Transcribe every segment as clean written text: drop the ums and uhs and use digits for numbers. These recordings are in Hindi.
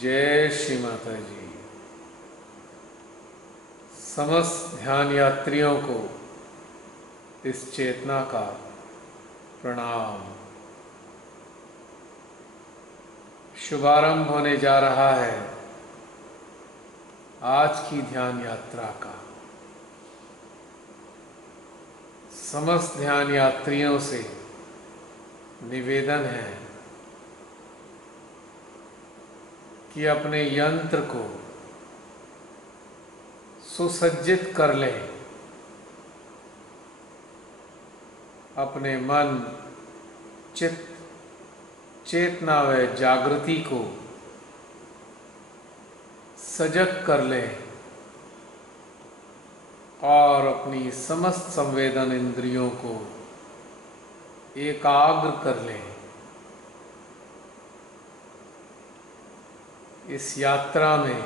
जय श्री माता जी। समस्त ध्यान यात्रियों को इस चेतना का प्रणाम। शुभारंभ होने जा रहा है आज की ध्यान यात्रा का। समस्त ध्यान यात्रियों से निवेदन है कि अपने यंत्र को सुसज्जित कर लें, अपने मन, चित्त, चेतना व जागृति को सजग कर लें और अपनी समस्त संवेदन इंद्रियों को एकाग्र कर लें। इस यात्रा में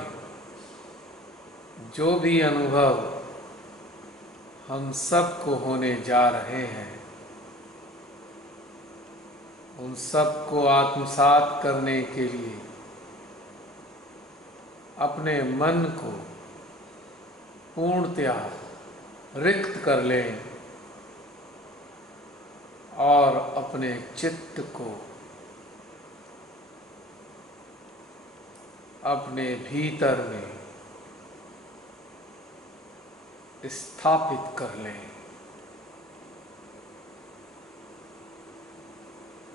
जो भी अनुभव हम सबको होने जा रहे हैं, उन सबको आत्मसात करने के लिए अपने मन को पूर्णतया रिक्त कर लें और अपने चित्त को अपने भीतर में स्थापित कर लें।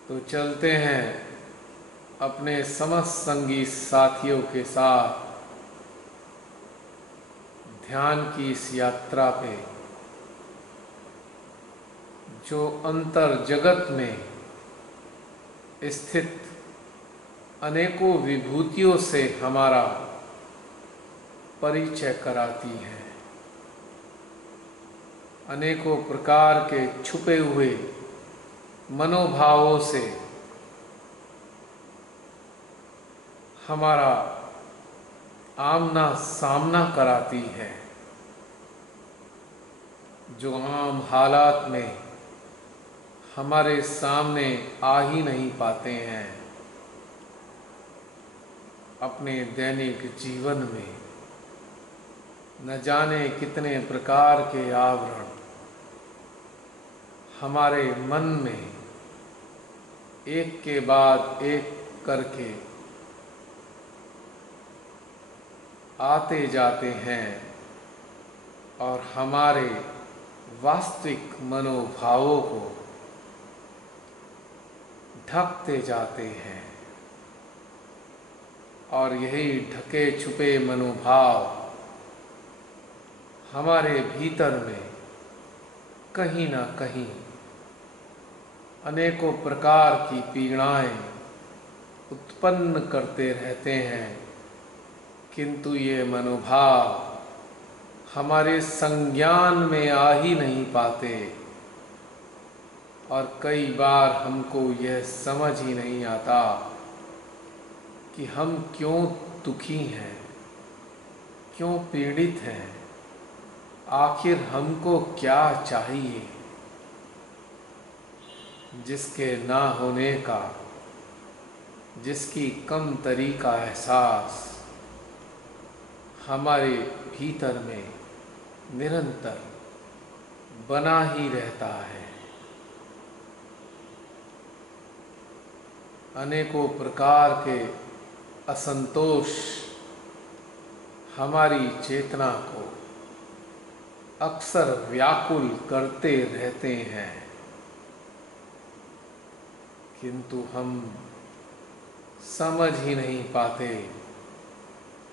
तो चलते हैं अपने समस्त संगी साथियों के साथ ध्यान की इस यात्रा पे, जो अंतर जगत में स्थित अनेकों विभूतियों से हमारा परिचय कराती है। अनेकों प्रकार के छुपे हुए मनोभावों से हमारा आमना सामना कराती है, जो आम हालात में हमारे सामने आ ही नहीं पाते हैं। अपने दैनिक जीवन में न जाने कितने प्रकार के आवरण हमारे मन में एक के बाद एक करके आते जाते हैं और हमारे वास्तविक मनोभावों को ढकते जाते हैं। और यही ढके छुपे मनोभाव हमारे भीतर में कहीं ना कहीं अनेकों प्रकार की पीड़ाएं उत्पन्न करते रहते हैं, किंतु ये मनोभाव हमारे संज्ञान में आ ही नहीं पाते और कई बार हमको यह समझ ही नहीं आता कि हम क्यों दुखी हैं, क्यों पीड़ित हैं, आखिर हमको क्या चाहिए, जिसके ना होने का, जिसकी कम तरी का एहसास हमारे भीतर में निरंतर बना ही रहता है। अनेकों प्रकार के असंतोष हमारी चेतना को अक्सर व्याकुल करते रहते हैं, किंतु हम समझ ही नहीं पाते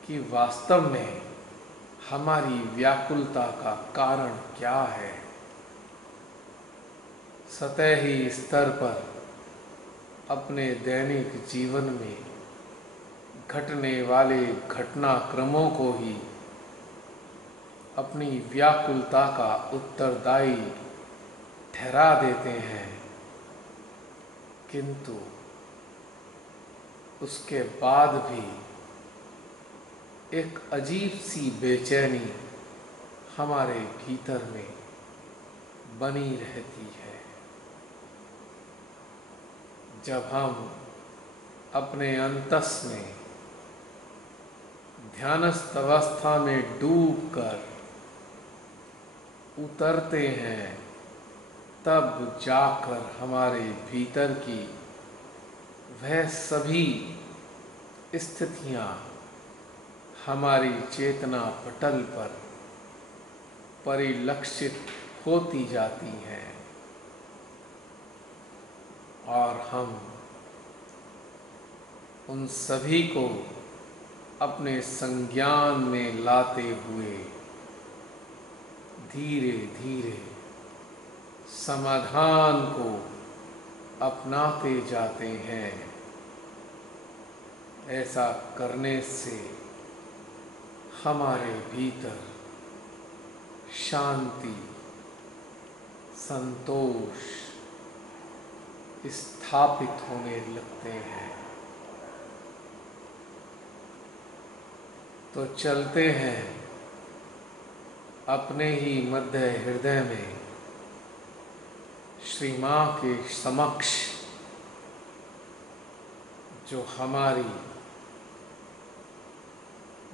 कि वास्तव में हमारी व्याकुलता का कारण क्या है। सतही स्तर पर अपने दैनिक जीवन में घटने वाले घटनाक्रमों को ही अपनी व्याकुलता का उत्तरदायी ठहरा देते हैं, किंतु उसके बाद भी एक अजीब सी बेचैनी हमारे भीतर में बनी रहती है। जब हम अपने अंतस में ध्यानस्थ अवस्था में डूबकर उतरते हैं, तब जाकर हमारे भीतर की वह सभी स्थितियां हमारी चेतना पटल पर परिलक्षित होती जाती हैं और हम उन सभी को अपने संज्ञान में लाते हुए धीरे धीरे समाधान को अपनाते जाते हैं। ऐसा करने से हमारे भीतर शांति, संतोष स्थापित होने लगते हैं। तो चलते हैं अपने ही मध्य हृदय में श्री माँ के समक्ष, जो हमारी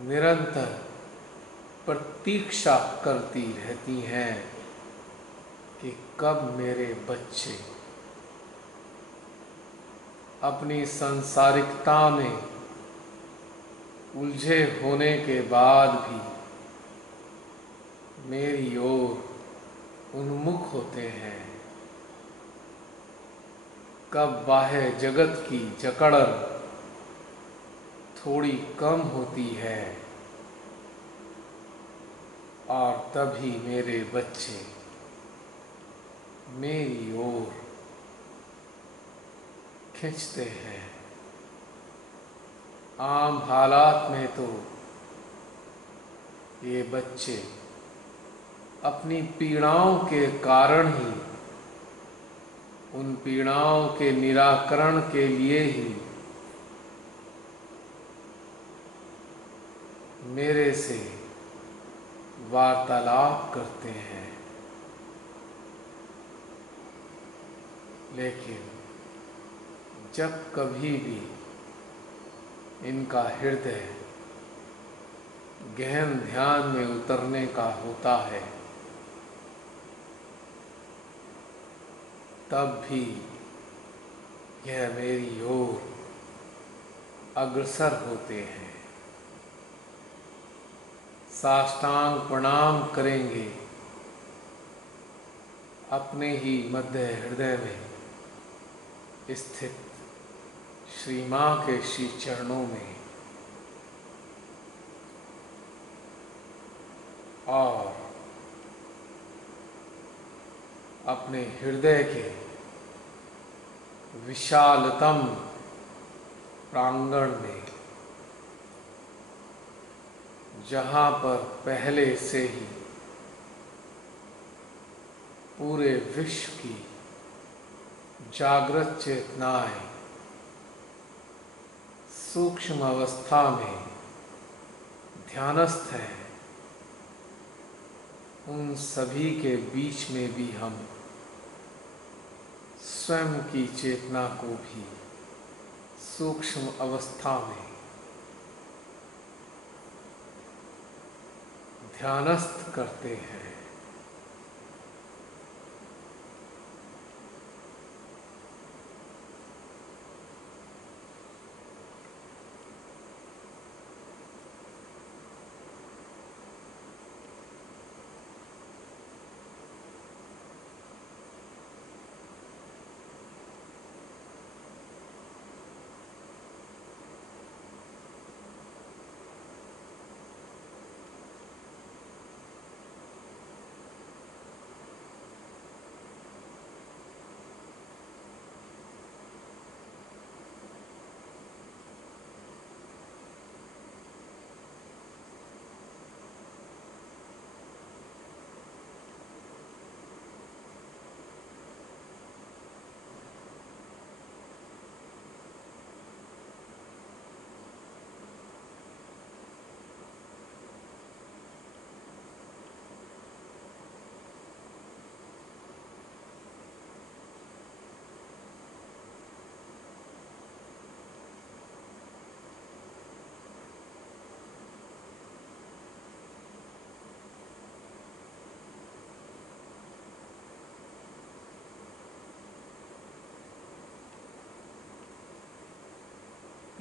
निरंतर प्रतीक्षा करती रहती हैं कि कब मेरे बच्चे अपनी सांसारिकता में उलझे होने के बाद भी मेरी ओर उन्मुख होते हैं, कब बाह्य जगत की जकड़ थोड़ी कम होती है और तभी मेरे बच्चे मेरी ओर खींचते हैं। आम हालात में तो ये बच्चे अपनी पीड़ाओं के कारण ही, उन पीड़ाओं के निराकरण के लिए ही मेरे से वार्तालाप करते हैं, लेकिन जब कभी भी इनका हृदय गहन ध्यान में उतरने का होता है, तब भी यह मेरी ओर अग्रसर होते हैं, साष्टांग प्रणाम करेंगे अपने ही मध्य हृदय में स्थित श्री माँ के श्री चरणों में और अपने हृदय के विशालतम प्रांगण में, जहाँ पर पहले से ही पूरे विश्व की जागृत चेतनाएं सूक्ष्म अवस्था में ध्यानस्थ है, उन सभी के बीच में भी हम स्वयं की चेतना को भी सूक्ष्म अवस्था में ध्यानस्थ करते हैं।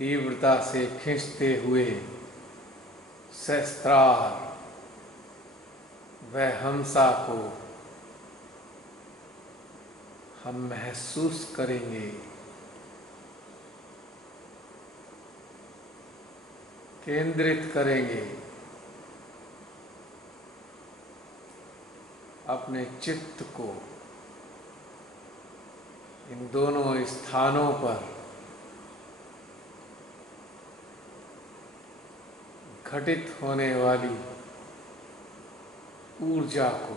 तीव्रता से खींचते हुए सहस्त्रार वह हंसा को हम महसूस करेंगे। केंद्रित करेंगे अपने चित्त को इन दोनों स्थानों पर घटित होने वाली ऊर्जा को।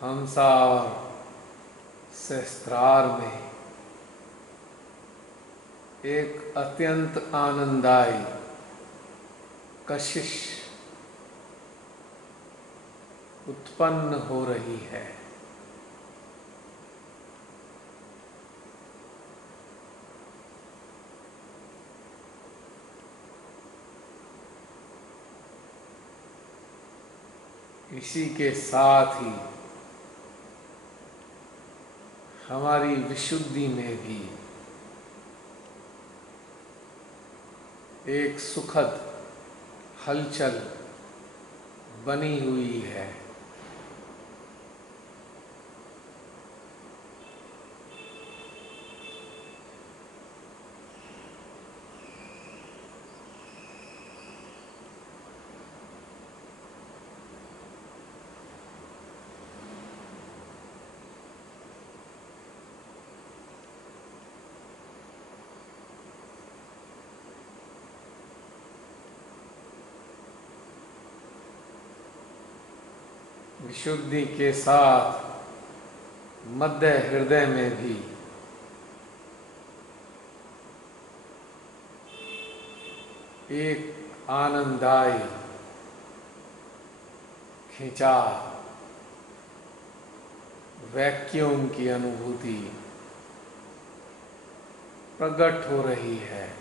हंसा और सहस्त्रार में एक अत्यंत आनंददायी कशिश उत्पन्न हो रही है। इसी के साथ ही हमारी विशुद्धि में भी एक सुखद हलचल बनी हुई है। विशुद्धि के साथ मध्य हृदय में भी एक आनंददायी खिंचाव, वैक्यूम की अनुभूति प्रकट हो रही है।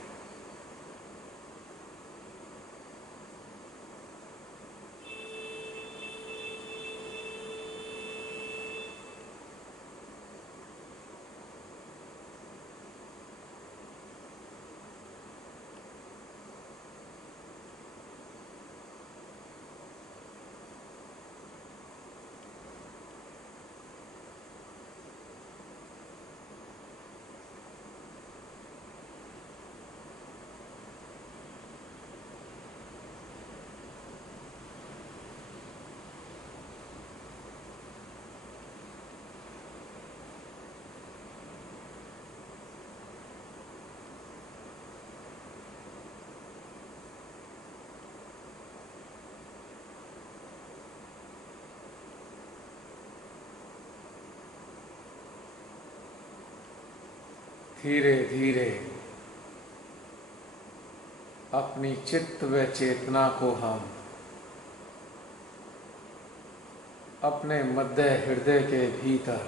धीरे धीरे अपनी चित्त व चेतना को हम अपने मध्य हृदय के भीतर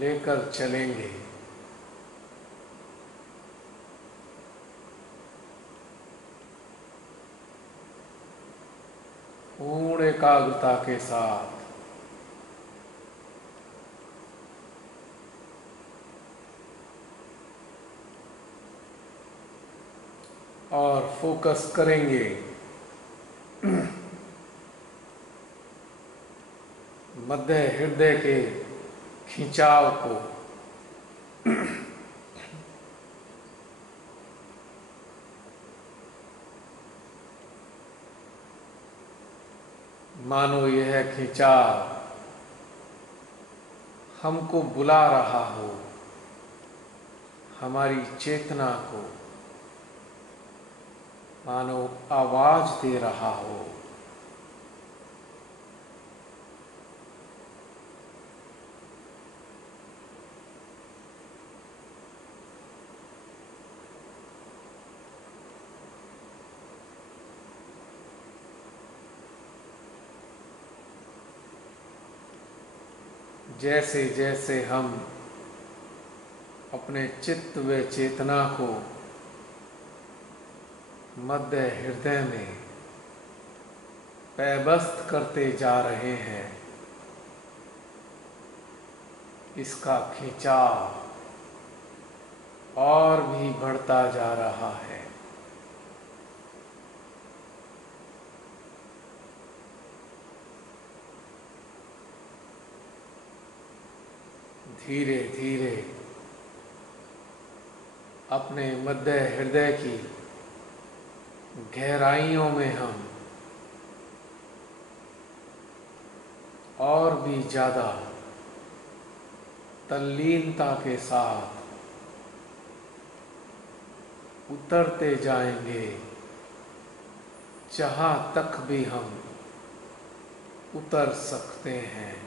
लेकर चलेंगे। पूर्ण एकाग्रता के साथ और फोकस करेंगे मध्य हृदय के खिंचाव को। मानो यह खिंचाव हमको बुला रहा हो, हमारी चेतना को मानो आवाज दे रहा हो। जैसे जैसे हम अपने चित्त व चेतना को मध्य हृदय में पैबस्त करते जा रहे हैं, इसका खिंचाव और भी बढ़ता जा रहा है। धीरे धीरे अपने मध्य हृदय की गहराइयों में हम और भी ज़्यादा तल्लीनता के साथ उतरते जाएंगे, जहाँ तक भी हम उतर सकते हैं।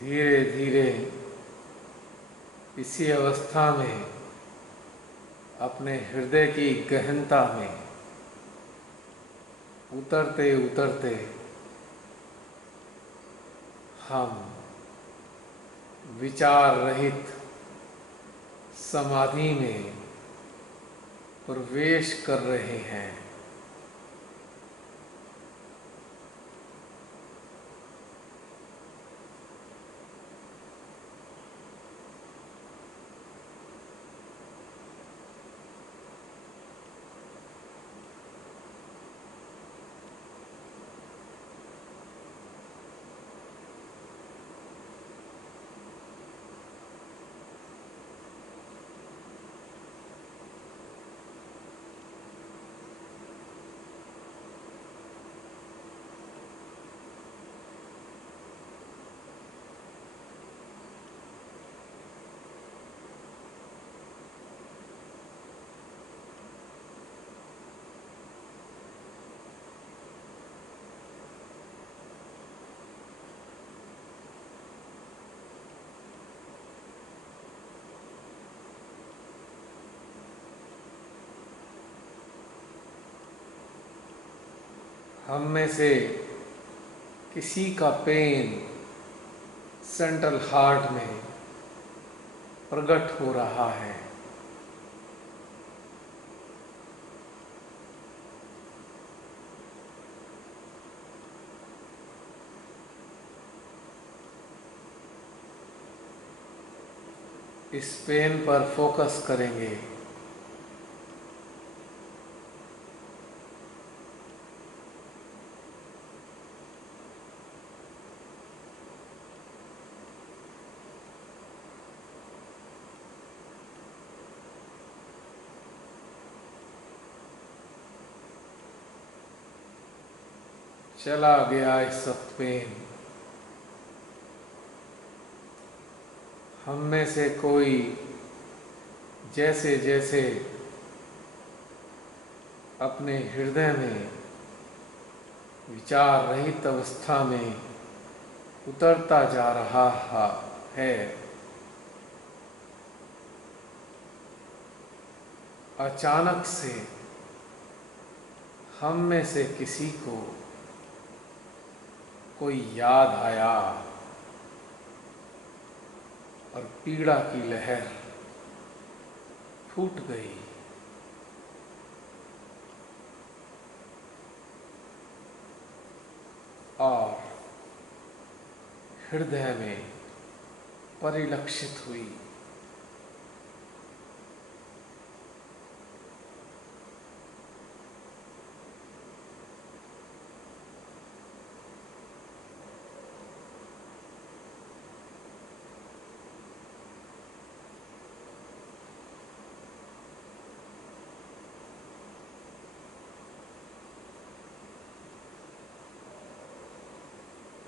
धीरे धीरे इसी अवस्था में अपने हृदय की गहनता में उतरते उतरते हम विचार रहित समाधि में प्रवेश कर रहे हैं। हम में से किसी का पेन सेंट्रल हार्ट में प्रकट हो रहा है। इस पेन पर फोकस करेंगे। चला गया इस वक्त प्रेम। हम में से कोई जैसे जैसे अपने हृदय में विचार रहित अवस्था में उतरता जा रहा है, अचानक से हम में से किसी को कोई याद आया और पीड़ा की लहर फूट गई। और हृदय में परिलक्षित हुई।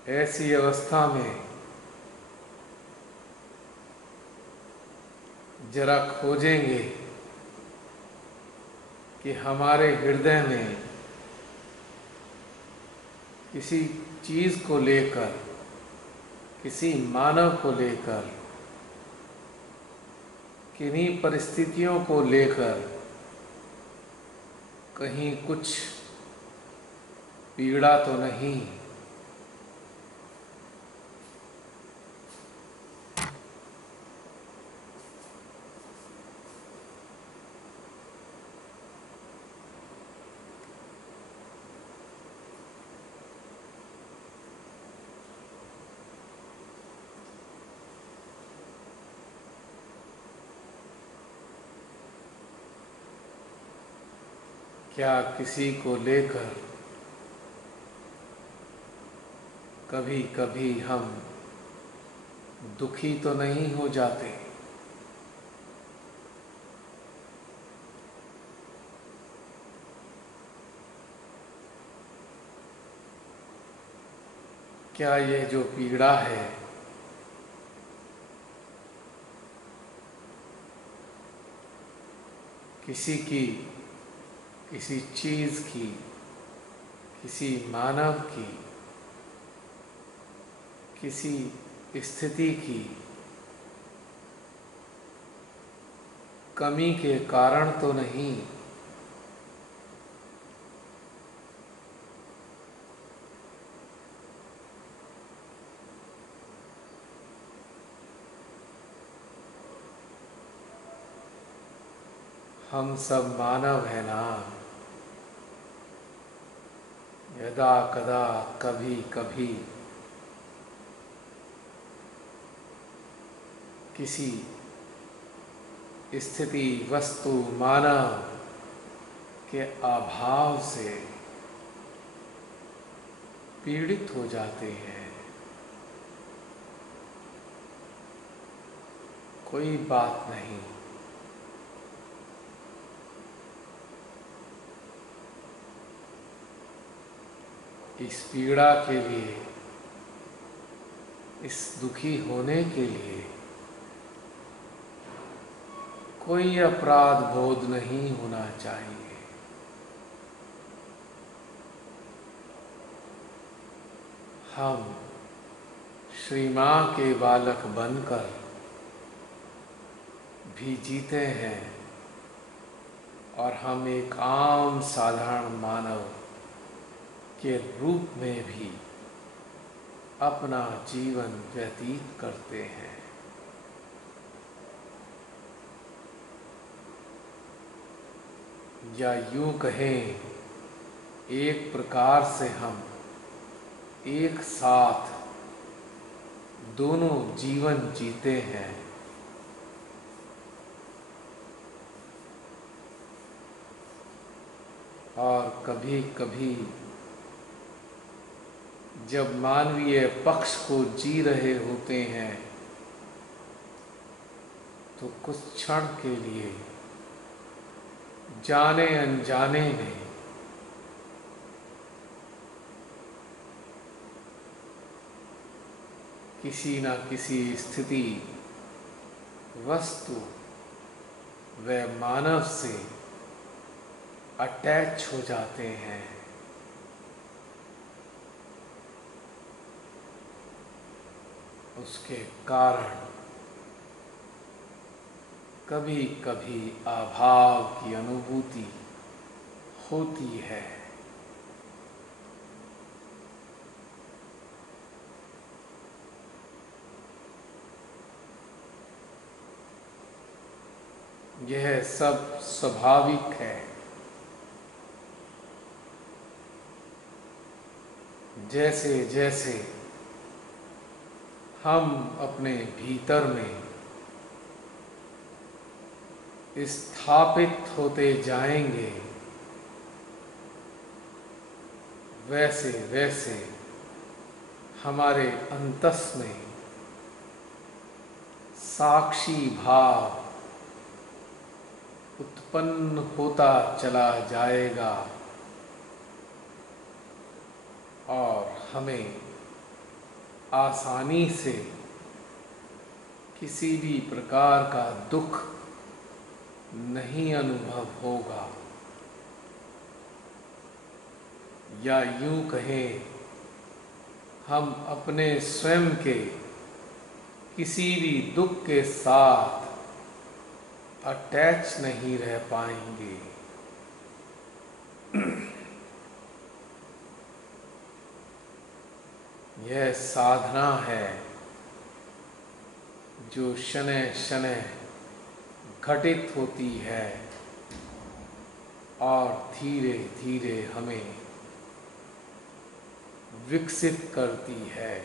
ऐसी अवस्था में जरा खोजेंगे कि हमारे हृदय में किसी चीज को लेकर, किसी मानव को लेकर, किन्हीं परिस्थितियों को लेकर कहीं कुछ पीड़ा तो नहीं। क्या किसी को लेकर कभी कभी हम दुखी तो नहीं हो जाते? क्या ये जो पीड़ा है किसी की, किसी चीज की, किसी मानव की, किसी स्थिति की कमी के कारण तो नहीं? हम सब मानव हैं ना। यदा कदा कभी कभी किसी स्थिति, वस्तु, मानव के अभाव से पीड़ित हो जाते हैं। कोई बात नहीं, इस पीड़ा के लिए, इस दुखी होने के लिए कोई अपराध बोध नहीं होना चाहिए। हम श्री मां के बालक बनकर भी जीते हैं और हम एक आम साधारण मानव के रूप में भी अपना जीवन व्यतीत करते हैं। या यूं कहें, एक प्रकार से हम एक साथ दोनों जीवन जीते हैं। और कभी कभी जब मानवीय पक्ष को जी रहे होते हैं तो कुछ क्षण के लिए जाने अनजाने में किसी न किसी स्थिति, वस्तु व मानव से अटैच हो जाते हैं। उसके कारण कभी कभी अभाव की अनुभूति होती है। यह सब स्वाभाविक है। जैसे जैसे हम अपने भीतर में स्थापित होते जाएंगे, वैसे वैसे हमारे अंतस में साक्षी भाव उत्पन्न होता चला जाएगा और हमें आसानी से किसी भी प्रकार का दुख नहीं अनुभव होगा, या यूं कहें, हम अपने स्वयं के किसी भी दुख के साथ अटैच नहीं रह पाएंगे। यह साधना है जो शनैः शनैः घटित होती है और धीरे धीरे हमें विकसित करती है।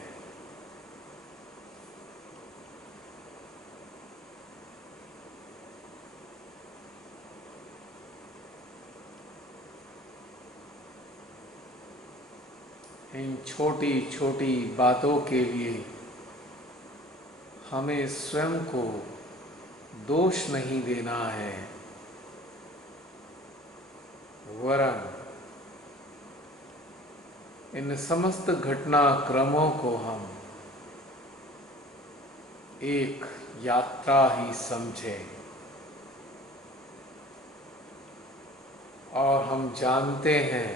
इन छोटी छोटी बातों के लिए हमें स्वयं को दोष नहीं देना है, वरन इन समस्त घटनाक्रमों को हम एक यात्रा ही समझें। और हम जानते हैं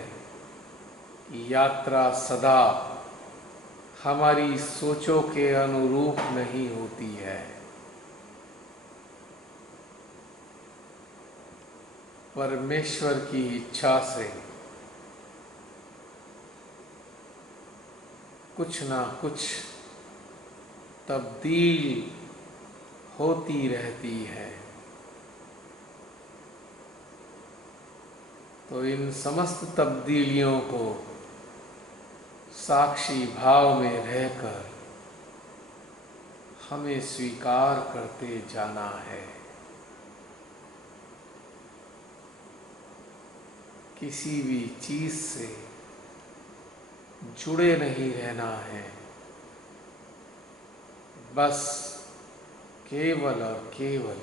कि यात्रा सदा हमारी सोचों के अनुरूप नहीं होती है, परमेश्वर की इच्छा से कुछ ना कुछ तब्दील होती रहती है। तो इन समस्त तब्दीलियों को साक्षी भाव में रहकर हमें स्वीकार करते जाना है। किसी भी चीज से जुड़े नहीं रहना है, बस केवल और केवल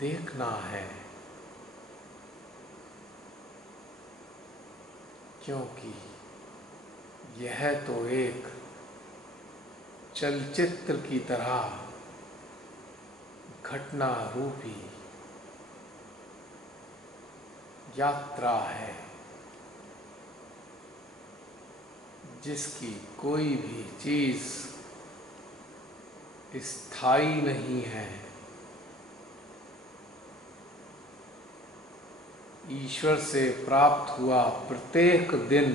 देखना है, क्योंकि यह तो एक चलचित्र की तरह घटना रूपी यात्रा है, जिसकी कोई भी चीज स्थायी नहीं है। ईश्वर से प्राप्त हुआ प्रत्येक दिन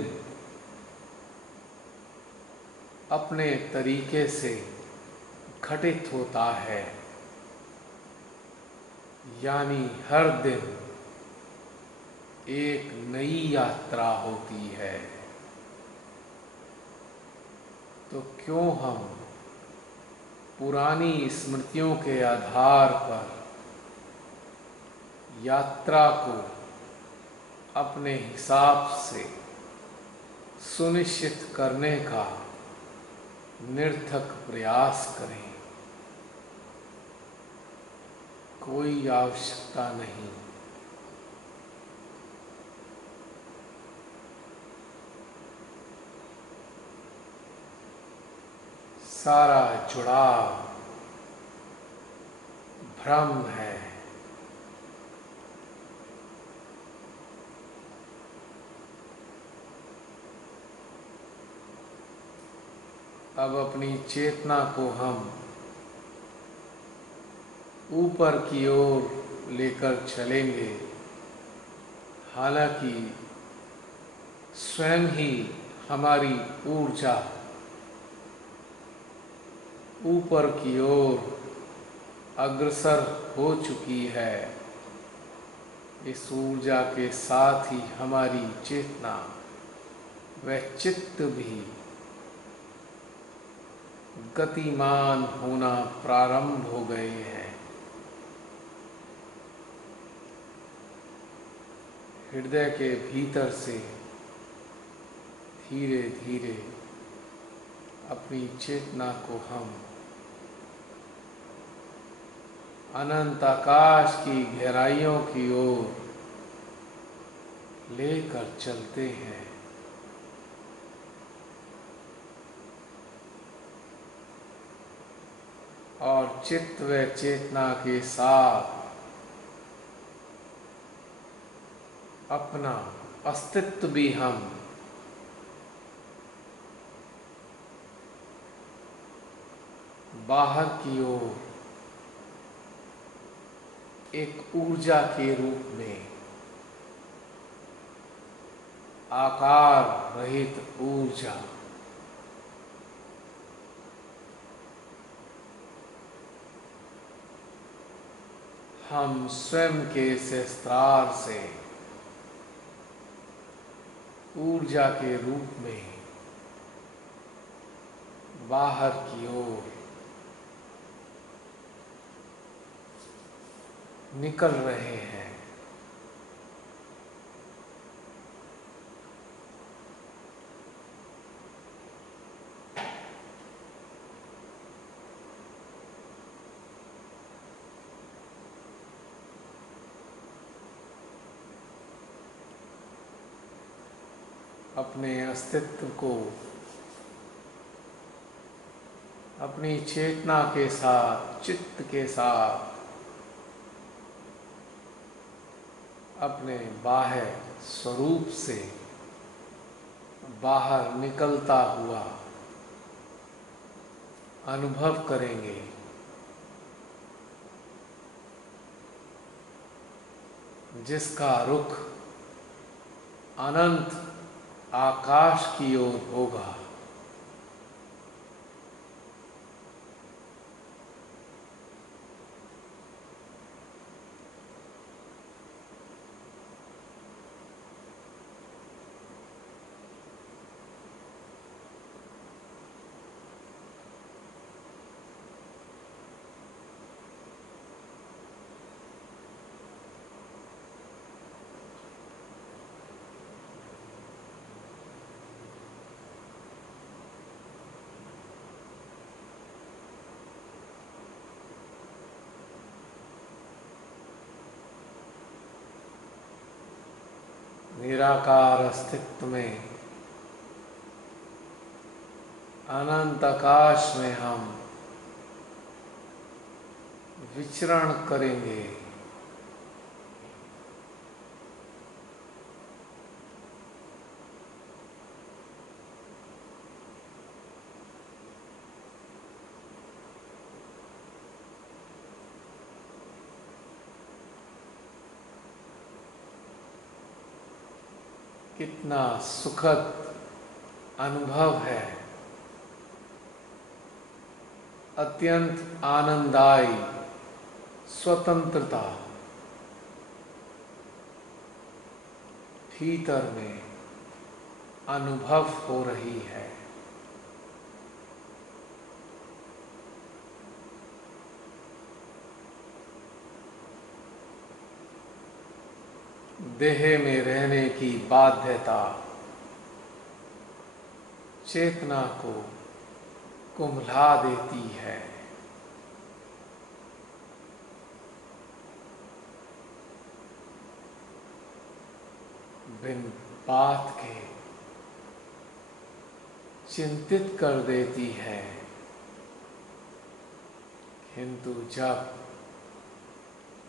अपने तरीके से घटित होता है, यानी हर दिन एक नई यात्रा होती है। तो क्यों हम पुरानी स्मृतियों के आधार पर यात्रा को अपने हिसाब से सुनिश्चित करने का निरर्थक प्रयास करें? कोई आवश्यकता नहीं। सारा जुड़ाव भ्रम है। अब अपनी चेतना को हम ऊपर की ओर लेकर चलेंगे, हालांकि स्वयं ही हमारी ऊर्जा ऊपर की ओर अग्रसर हो चुकी है। इस ऊर्जा के साथ ही हमारी चेतना व चित्त भी गतिमान होना प्रारंभ हो गए हैं। हृदय के भीतर से धीरे धीरे अपनी चेतना को हम अनंत आकाश की गहराइयों की ओर लेकर चलते हैं। और चित्त व चेतना के साथ अपना अस्तित्व भी हम बाहर की ओर एक ऊर्जा के रूप में, आकार रहित ऊर्जा, हम स्वयं के सहस्त्रार से ऊर्जा के रूप में बाहर की ओर निकल रहे हैं। अपने अस्तित्व को अपनी चेतना के साथ, चित्त के साथ अपने बाह्य स्वरूप से बाहर निकलता हुआ अनुभव करेंगे। जिसका रुख अनंत आकाश की ओर होगा। निराकार अस्तित्व में, अनंत आकाश में हम विचरण करेंगे। कितना सुखद अनुभव है, अत्यंत आनंददायी स्वतंत्रता भीतर में अनुभव हो रही है। देह में रहने की बाध्यता चेतना को कुम्हला देती है। बिन बात के चिंतित कर देती है। किंतु जब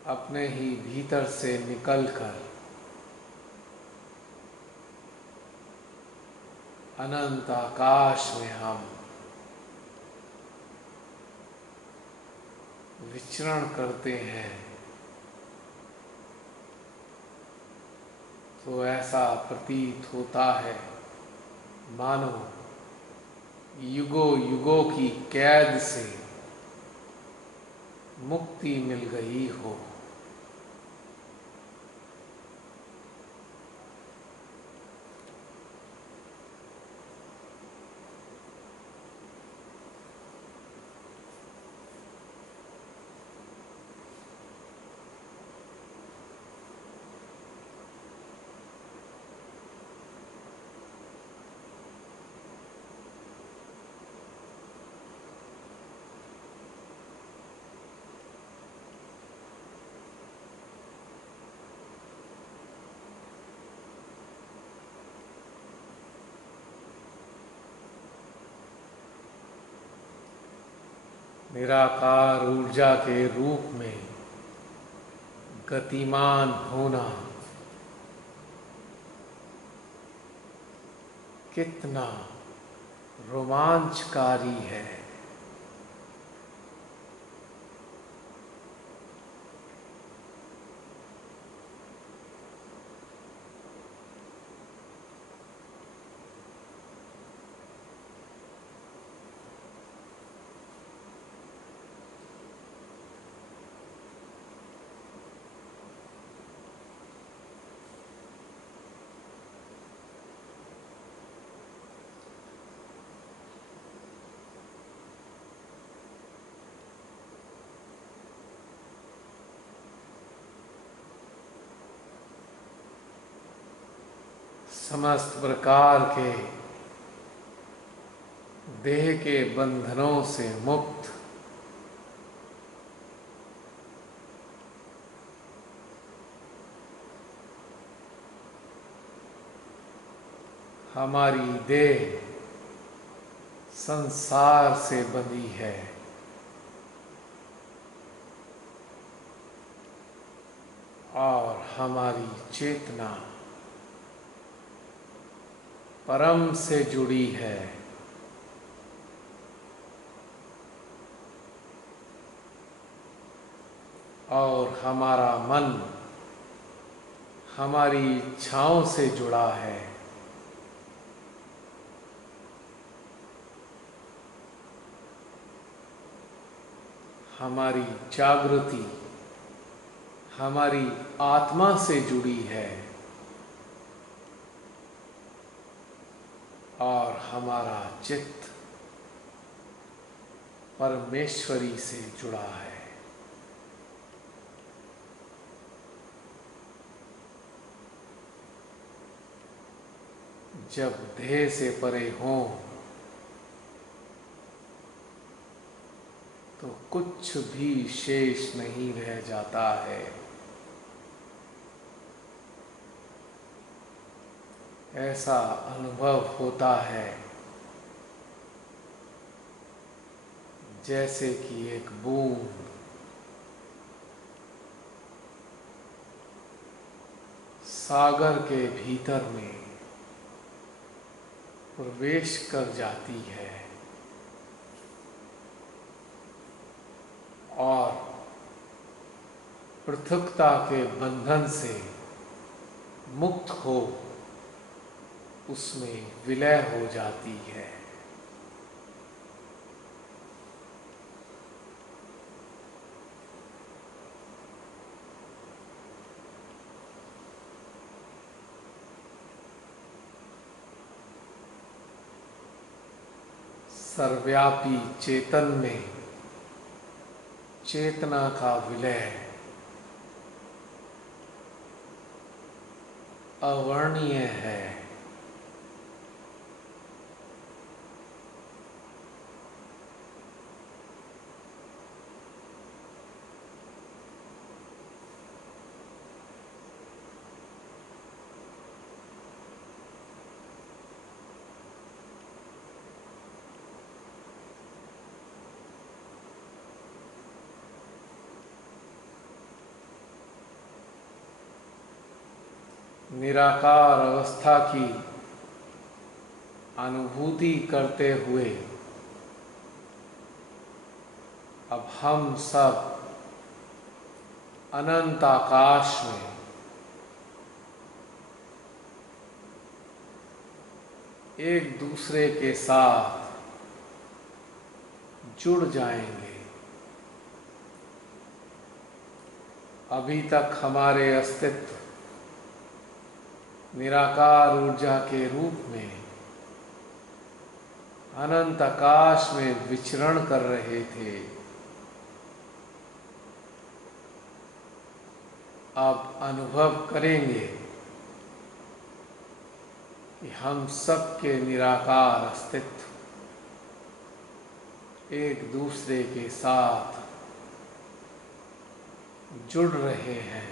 अपने ही भीतर से निकलकर अनंत आकाश में हम विचरण करते हैं, तो ऐसा प्रतीत होता है मानो युगों युगों की कैद से मुक्ति मिल गई हो। निराकार ऊर्जा के रूप में गतिमान होना कितना रोमांचकारी है। समस्त प्रकार के देह के बंधनों से मुक्त हमारी देह संसार से बंधी है, और हमारी चेतना परम से जुड़ी है। और हमारा मन हमारी इच्छाओं से जुड़ा है। हमारी जागृति हमारी आत्मा से जुड़ी है, और हमारा चित्त परमेश्वरी से जुड़ा है। जब देह से परे हों तो कुछ भी शेष नहीं रह जाता है। ऐसा अनुभव होता है जैसे कि एक बूंद सागर के भीतर में प्रवेश कर जाती है और पृथकता के बंधन से मुक्त हो उसमें विलय हो जाती है। सर्वव्यापी चेतन में चेतना का विलय अवर्णनीय है। निराकार अवस्था की अनुभूति करते हुए अब हम सब अनंत आकाश में एक दूसरे के साथ जुड़ जाएंगे। अभी तक हमारे अस्तित्व निराकार ऊर्जा के रूप में अनंत आकाश में विचरण कर रहे थे। अब अनुभव करेंगे कि हम सबके निराकार अस्तित्व एक दूसरे के साथ जुड़ रहे हैं।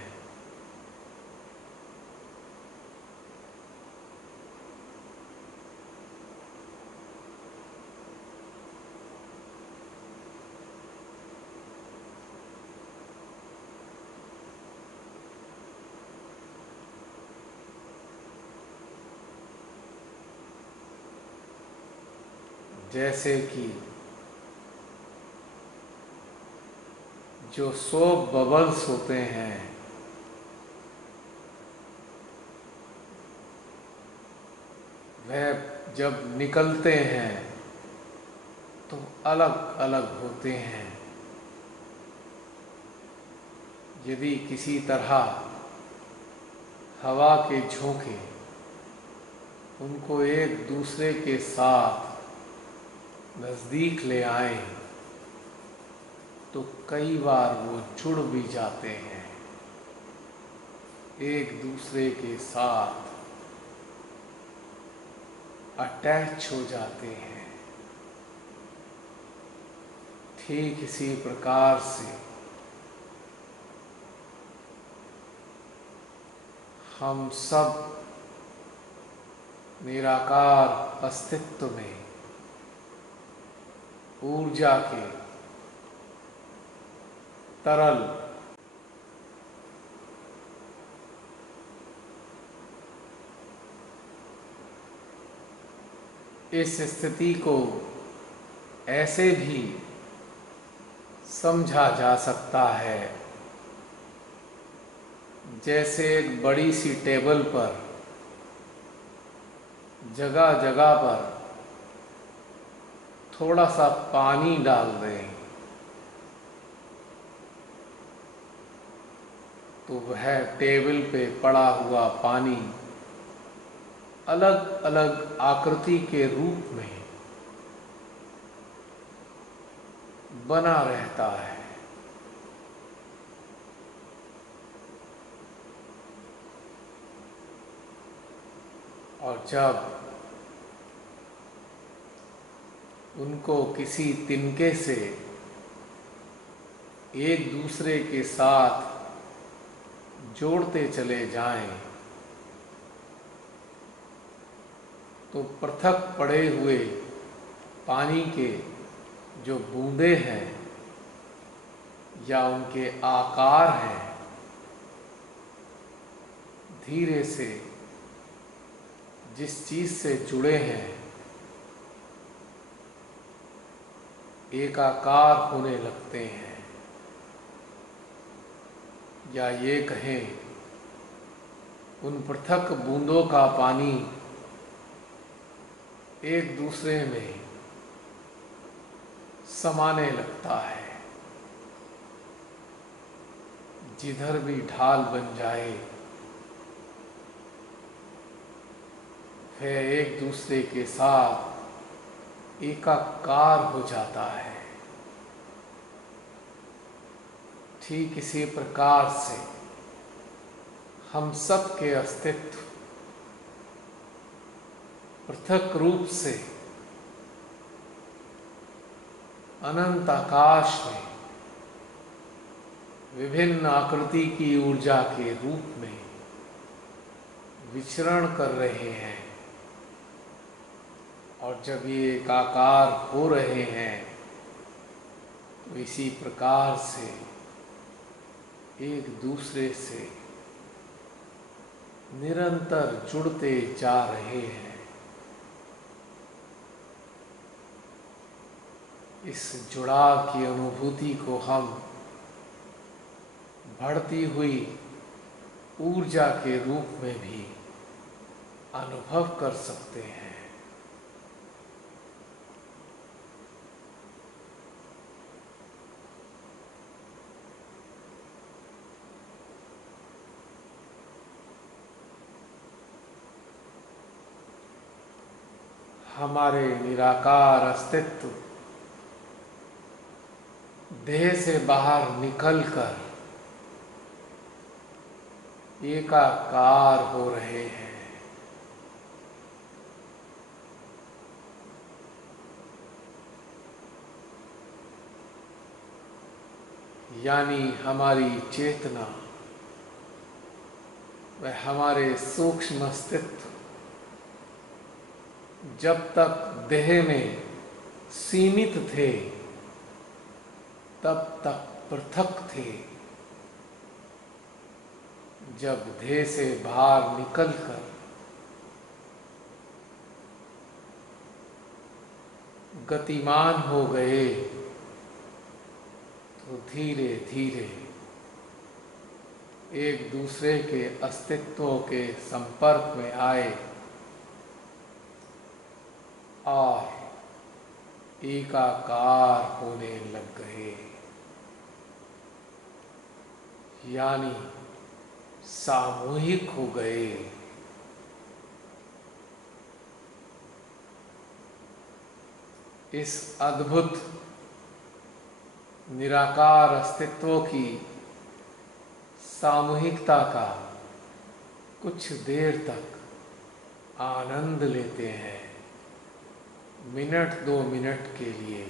जैसे कि जो सोप बबल्स होते हैं वह जब निकलते हैं तो अलग अलग होते हैं। यदि किसी तरह हवा के झोंके उनको एक दूसरे के साथ नज़दीक ले आए तो कई बार वो जुड़ भी जाते हैं, एक दूसरे के साथ अटैच हो जाते हैं। ठीक इसी प्रकार से हम सब निराकार अस्तित्व में ऊर्जा के तरल इस स्थिति को ऐसे भी समझा जा सकता है जैसे एक बड़ी सी टेबल पर जगह जगह पर थोड़ा सा पानी डाल दें तो वह टेबल पे पड़ा हुआ पानी अलग अलग आकृति के रूप में बना रहता है। और जब उनको किसी तिनके से एक दूसरे के साथ जोड़ते चले जाएं तो पृथक पड़े हुए पानी के जो बूंदे हैं या उनके आकार हैं धीरे से जिस चीज से जुड़े हैं एकाकार होने लगते हैं, या ये कहें उन पृथक बूंदों का पानी एक दूसरे में समाने लगता है। जिधर भी ढाल बन जाए वह एक दूसरे के साथ एकाकार हो जाता है। ठीक इसी प्रकार से हम सब के अस्तित्व पृथक रूप से अनंत आकाश में विभिन्न आकृति की ऊर्जा के रूप में विचरण कर रहे हैं। और जब ये एकाकार हो रहे हैं तो इसी प्रकार से एक दूसरे से निरंतर जुड़ते जा रहे हैं। इस जुड़ाव की अनुभूति को हम बढ़ती हुई ऊर्जा के रूप में भी अनुभव कर सकते हैं। हमारे निराकार अस्तित्व देह से बाहर निकलकर एकाकार हो रहे हैं। यानी हमारी चेतना व हमारे सूक्ष्म अस्तित्व जब तक देह में सीमित थे तब तक पृथक थे। जब देह से बाहर निकलकर गतिमान हो गए तो धीरे धीरे एक दूसरे के अस्तित्वों के संपर्क में आए और एकाकार होने लग गए, यानी सामूहिक हो गए। इस अद्भुत निराकार अस्तित्व की सामूहिकता का कुछ देर तक आनंद लेते हैं, मिनट 2 मिनट के लिए।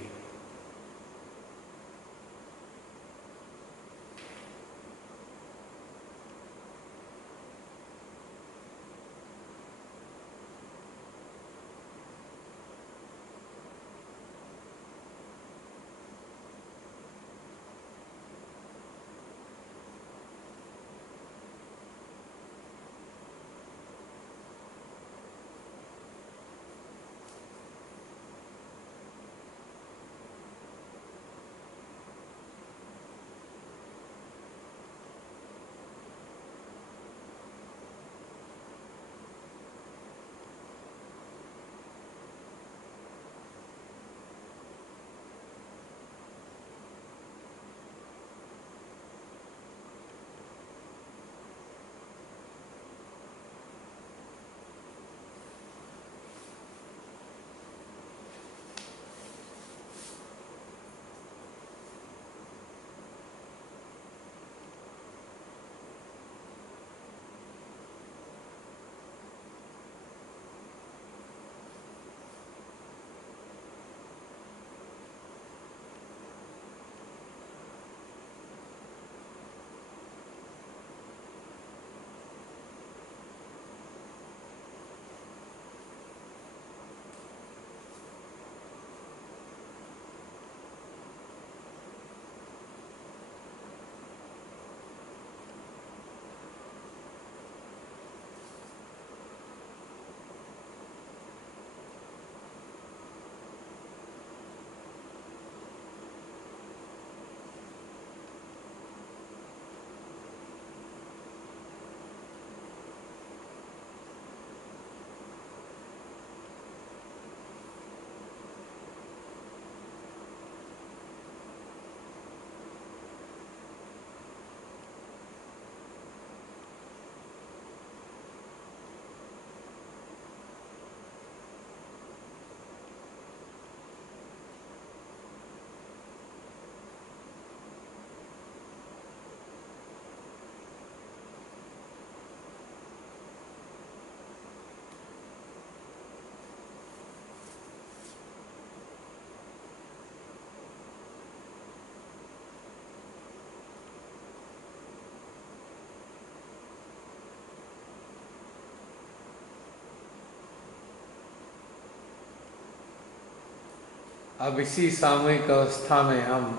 अब इसी सामूहिक अवस्था में हम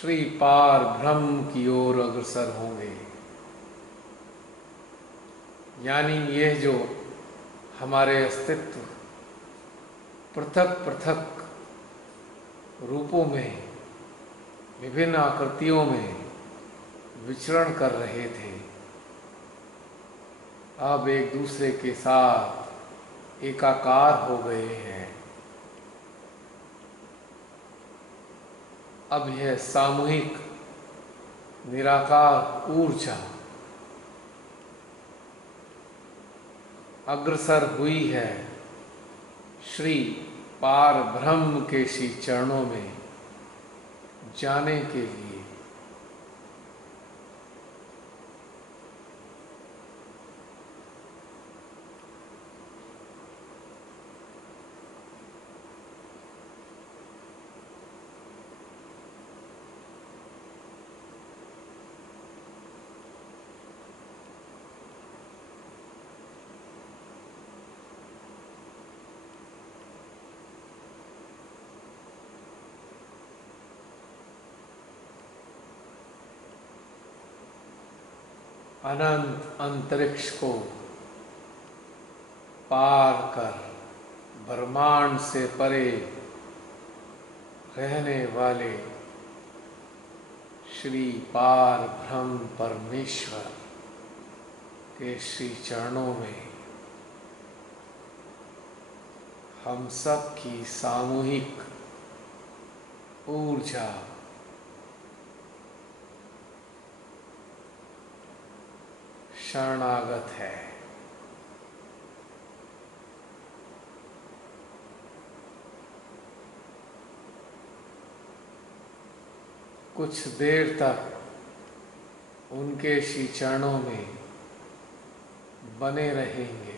श्री पार ब्रह्म की ओर अग्रसर होंगे। यानी यह जो हमारे अस्तित्व पृथक पृथक रूपों में, विभिन्न आकृतियों में विचरण कर रहे थे, अब एक दूसरे के साथ एकाकार हो गए हैं। अब यह सामूहिक निराकार ऊर्जा अग्रसर हुई है श्री पार ब्रह्म के श्री चरणों में जाने के लिए। अनंत अंतरिक्ष को पार कर ब्रह्मांड से परे रहने वाले श्री पार ब्रह्म परमेश्वर के श्री चरणों में हम सब की सामूहिक ऊर्जा शरणागत है। कुछ देर तक उनके श्री चरणों में बने रहेंगे।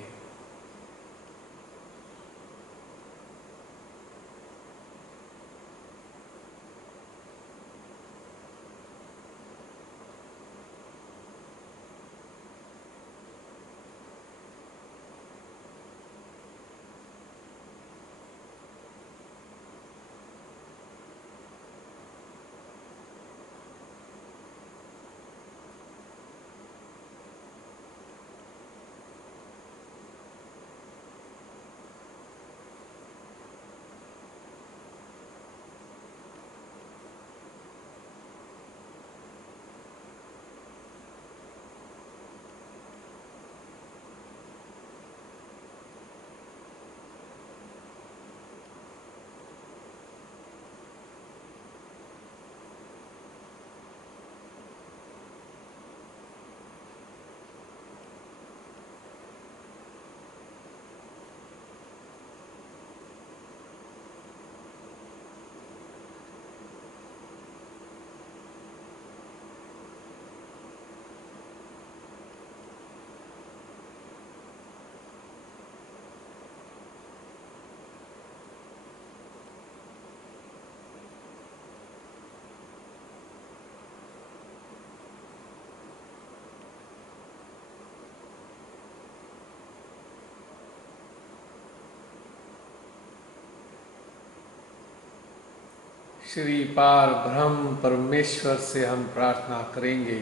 श्री पार ब्रह्म परमेश्वर से हम प्रार्थना करेंगे,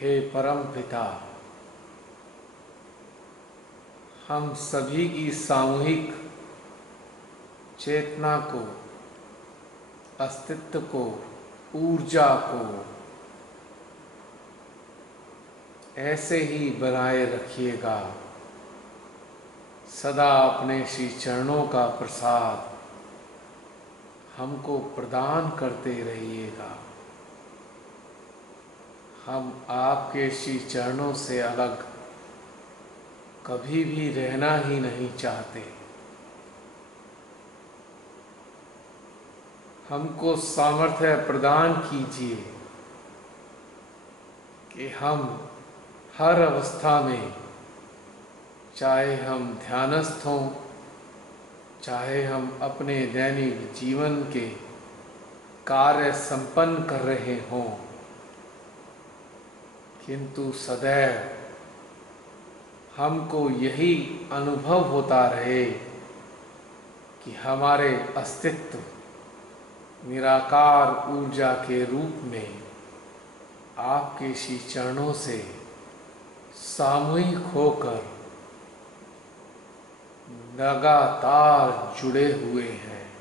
हे परम पिता, हम सभी की सामूहिक चेतना को, अस्तित्व को, ऊर्जा को ऐसे ही बनाए रखिएगा। सदा अपने श्री चरणों का प्रसाद हमको प्रदान करते रहिएगा। हम आपके श्री चरणों से अलग कभी भी रहना ही नहीं चाहते। हमको सामर्थ्य प्रदान कीजिए कि हम हर अवस्था में, चाहे हम ध्यानस्थ हों, चाहे हम अपने दैनिक जीवन के कार्य संपन्न कर रहे हों, किंतु सदैव हमको यही अनुभव होता रहे कि हमारे अस्तित्व निराकार ऊर्जा के रूप में आपके श्री चरणों से सामूहिक होकर लगातार जुड़े हुए हैं।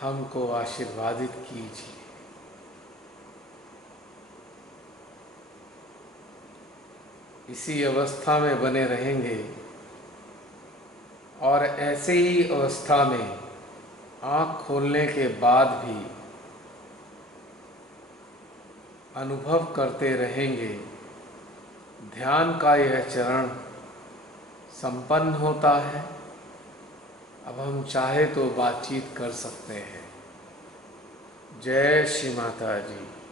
हमको आशीर्वादित कीजिए। इसी अवस्था में बने रहेंगे और ऐसे ही अवस्था में आँख खोलने के बाद भी अनुभव करते रहेंगे। ध्यान का यह चरण संपन्न होता है। अब हम चाहे तो बातचीत कर सकते हैं। जय श्री माता जी।